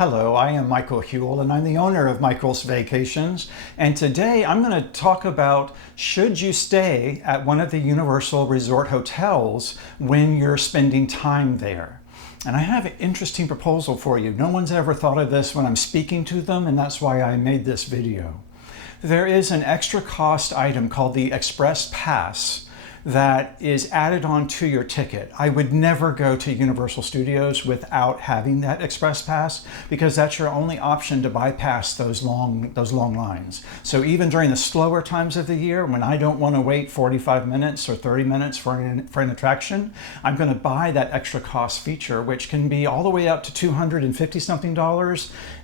Hello, I am Michael Huell and I'm the owner of Michael's Vacations. And today I'm going to talk about should you stay at one of the Universal Resort hotels when you're spending time there. And I have an interesting proposal for you. No one's ever thought of this when I'm speaking to them, and that's why I made this video. There is an extra cost item called the Express Pass that is added on to your ticket. I would never go to Universal Studios without having that Express Pass because that's your only option to bypass those long lines. So even during the slower times of the year, when I don't want to wait 45 minutes or 30 minutes for an attraction, I'm going to buy that extra cost feature, which can be all the way up to $250 something,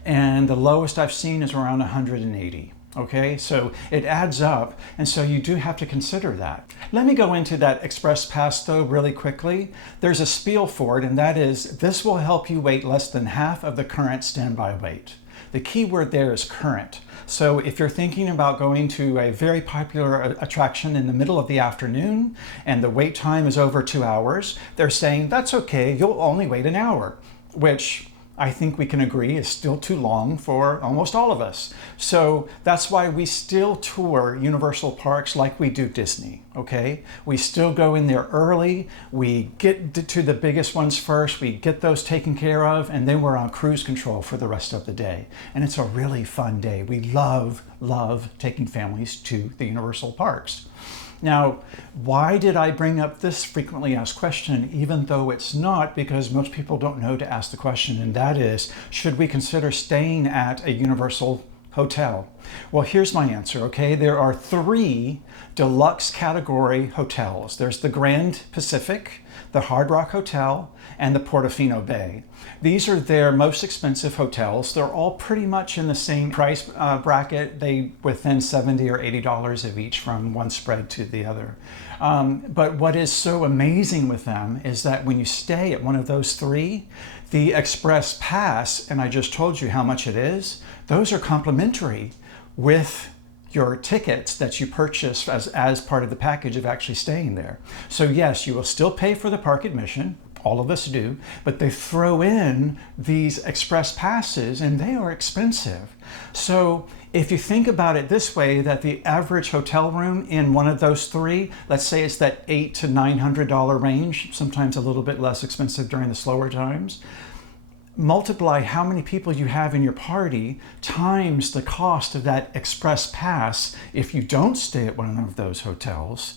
and the lowest I've seen is around 180. Okay, so it adds up, and so you do have to consider that. Let me go into that Express Pass though really quickly. There's a spiel for it, and that is this will help you wait less than half of the current standby wait. The key word there is current. So if you're thinking about going to a very popular attraction in the middle of the afternoon and the wait time is over 2 hours, they're saying that's okay, you'll only wait an hour, which I think we can agree is still too long for almost all of us. So that's why we still tour Universal Parks like we do Disney, okay? We still go in there early, we get to the biggest ones first, we get those taken care of, and then we're on cruise control for the rest of the day. And it's a really fun day. We love taking families to the Universal Parks. Now, why did I bring up this frequently asked question, even though it's not, because most people don't know to ask the question, and that is, should we consider staying at a Universal hotel? Well, here's my answer, okay? There are 3 deluxe category hotels. There's the Grand Pacific, the Hard Rock Hotel, and the Portofino Bay. These are their most expensive hotels. They're all pretty much in the same price bracket. They within $70 or $80 of each from one spread to the other. But what is so amazing with them is that when you stay at one of those 3, the Express Pass, and I just told you how much it is, those are complimentary with your tickets that you purchase as part of the package of actually staying there. So yes, you will still pay for the park admission, all of us do, but they throw in these express passes and they are expensive. So if you think about it this way, that the average hotel room in one of those 3, let's say it's that $800 to $900 range, sometimes a little bit less expensive during the slower times, multiply how many people you have in your party times the cost of that express pass if you don't stay at one of those hotels.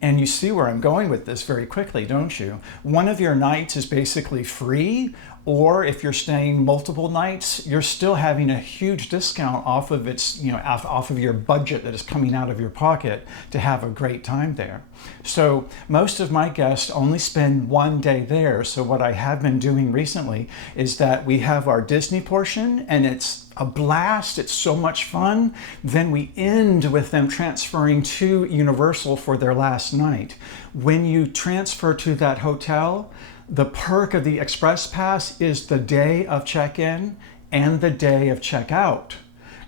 And you see where I'm going with this very quickly, don't you? One of your nights is basically free, or if you're staying multiple nights, you're still having a huge discount off of off of your budget that is coming out of your pocket to have a great time there. So most of my guests only spend 1 day there. So what I have been doing recently is that we have our Disney portion, and it's a blast. It's so much fun. Then we end with them transferring to Universal for their last night. When you transfer to that hotel, the perk of the Express Pass is the day of check-in and the day of check-out.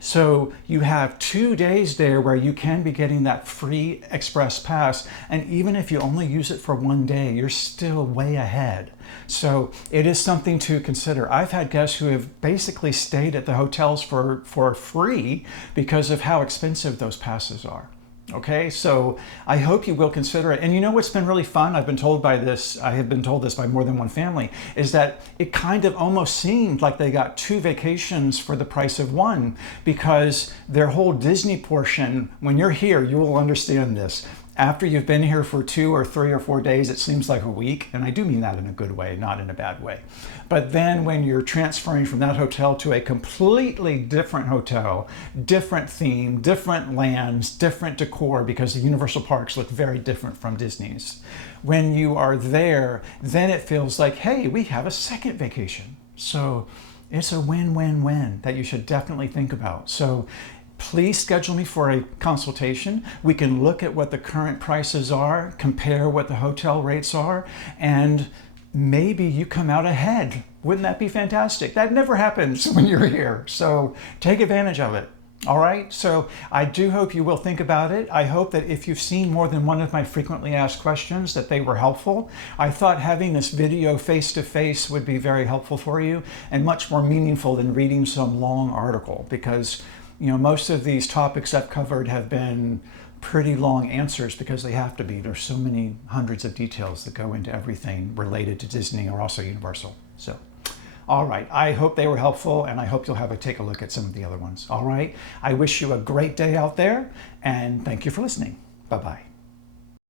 So you have 2 days there where you can be getting that free Express Pass, and even if you only use it for 1 day, you're still way ahead. So it is something to consider. I've had guests who have basically stayed at the hotels for free because of how expensive those passes are. Okay, so I hope you will consider it. And you know what's been really fun? I have been told this by more than one family, is that it kind of almost seemed like they got 2 vacations for the price of 1, because their whole Disney portion, when you're here, you will understand this. After you've been here for 2 or 3 or 4 days, it seems like a week. And I do mean that in a good way, not in a bad way. But then when you're transferring from that hotel to a completely different hotel, different theme, different lands, different decor, because the Universal Parks look very different from Disney's. When you are there, then it feels like, hey, we have a second vacation. So it's a win-win-win that you should definitely think about. So please schedule me for a consultation. We can look at what the current prices are, compare what the hotel rates are, and maybe you come out ahead. Wouldn't that be fantastic? That never happens when you're here, so take advantage of it. All right, so I do hope you will think about it. I hope that if you've seen more than one of my frequently asked questions, that they were helpful. I thought having this video face-to-face would be very helpful for you and much more meaningful than reading some long article, because most of these topics I've covered have been pretty long answers because they have to be. There's so many hundreds of details that go into everything related to Disney or also Universal. So. All right, I hope they were helpful, and I hope you'll take a look at some of the other ones. All right, I wish you a great day out there, and thank you for listening. Bye-bye.